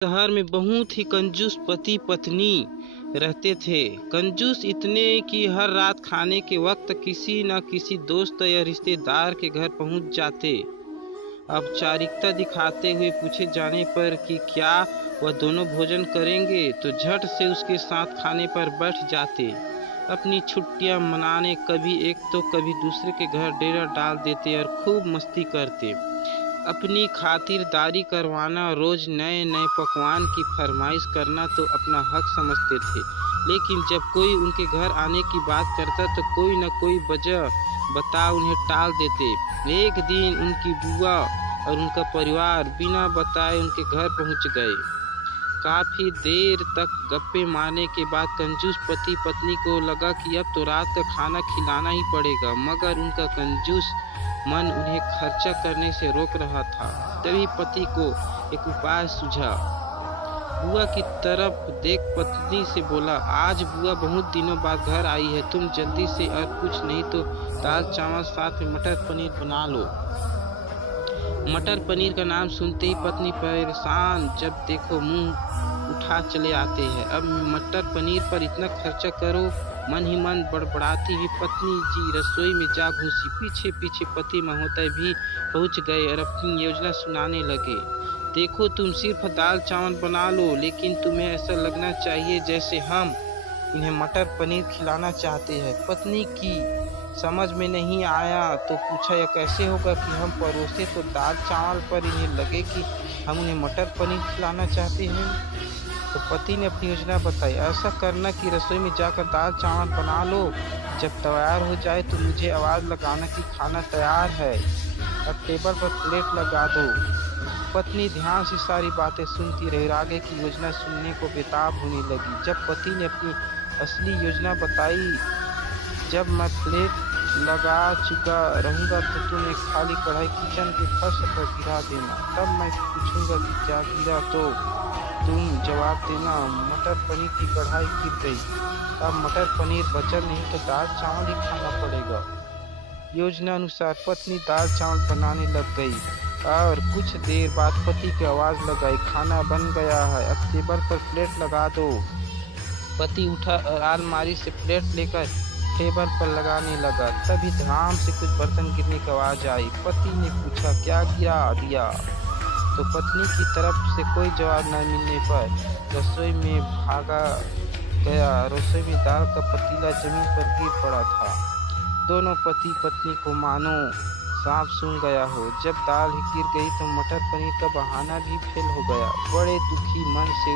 शहर में बहुत ही कंजूस पति पत्नी रहते थे। कंजूस इतने कि हर रात खाने के वक्त किसी न किसी दोस्त या रिश्तेदार के घर पहुंच जाते। औपचारिकता दिखाते हुए पूछे जाने पर कि क्या वह दोनों भोजन करेंगे तो झट से उसके साथ खाने पर बैठ जाते। अपनी छुट्टियां मनाने कभी एक तो कभी दूसरे के घर डेरा डाल देते और खूब मस्ती करते। अपनी खातिरदारी करवाना, रोज नए नए पकवान की फरमाइश करना तो अपना हक समझते थे। लेकिन जब कोई उनके घर आने की बात करता तो कोई न कोई वजह बता उन्हें टाल देते। एक दिन उनकी बुआ और उनका परिवार बिना बताए उनके घर पहुंच गए। काफी देर तक गप्पे मारने के बाद कंजूस पति पत्नी को लगा कि अब तो रात का खाना खिलाना ही पड़ेगा, मगर उनका कंजूस मन उन्हें खर्चा करने से रोक रहा था। तभी पति को एक उपाय सूझा। बुआ की तरफ देख पत्नी से बोला, आज बुआ बहुत दिनों बाद घर आई है, तुम जल्दी से और कुछ नहीं तो दाल चावल साथ में मटर पनीर बना लो। मटर पनीर का नाम सुनते ही पत्नी परेशान, जब देखो मुंह उठा चले आते हैं। अब मटर पनीर पर इतना खर्चा करो, मन ही मन बड़बड़ाती हुई पत्नी जी रसोई में जा घुसी। पीछे पीछे पति महोदय भी पहुंच गए और अपनी योजना सुनाने लगे। देखो, तुम सिर्फ दाल चावल बना लो, लेकिन तुम्हें ऐसा लगना चाहिए जैसे हम इन्हें मटर पनीर खिलाना चाहते हैं। पत्नी की समझ में नहीं आया तो पूछा, यह कैसे होगा कि हम परोसे तो दाल चावल पर इन्हें लगे कि हम उन्हें मटर पनीर खिलाना चाहते हैं। तो पति ने अपनी योजना बताई, ऐसा करना कि रसोई में जाकर दाल चावल बना लो, जब तैयार हो जाए तो मुझे आवाज़ लगाना कि खाना तैयार है, अब टेबल पर प्लेट लगा दो। पत्नी ध्यान से सारी बातें सुनती रही और आगे की योजना सुनने को बेताब होने लगी। जब पति ने अपनी असली योजना बताई, जब मैं प्लेट लगा चुका रहूँगा तो तुम एक खाली कढ़ाई किचन के फर्श पर गिरा देना, तब मैं पूछूंगा कि क्या गिरा तो तुम जवाब देना मटर पनीर की कढ़ाई गिर गई। अब मटर पनीर बचा नहीं तो दाल चावल ही खाना पड़ेगा। योजना अनुसार पत्नी दाल चावल बनाने लग गई और कुछ देर बाद पति की आवाज़ लगाई, खाना बन गया है, अब टेबल पर प्लेट लगा दो। पति उठा और अलमारी से प्लेट लेकर टेबल पर लगाने लगा। तभी धड़ाम से कुछ बर्तन गिरने की आवाज़ आई। पति ने पूछा, क्या गिरा दिया? तो पत्नी की तरफ से कोई जवाब न मिलने पर रसोई में भागा गया। रसोई में दाल का पतीला जमीन पर गिर पड़ा था। दोनों पति पत्नी को मानो सांप सूंघ गया हो। जब दाल ही गिर गई तो मटर पनीर का बहाना भी फेल हो गया। बड़े दुखी मन से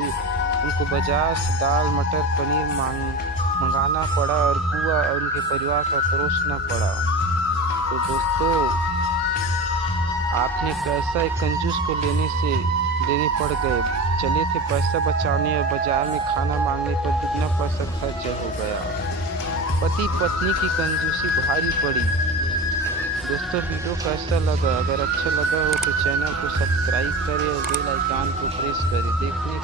उनको बाजार से दाल मटर पनीर मंगाना पड़ा और बुआ और उनके परिवार का परोसना पड़ा। तो दोस्तों, आपने पैसा एक कंजूस को लेने पड़ गए। चले थे पैसा बचाने और बाजार में खाना मांगने पर दुगना पैसा खर्च हो गया। पति पत्नी की कंजूसी भारी पड़ी। दोस्तों, वीडियो कैसा लगा? अगर अच्छा लगा हो तो चैनल को सब्सक्राइब करें और बेल आइकन को प्रेस करें। देखने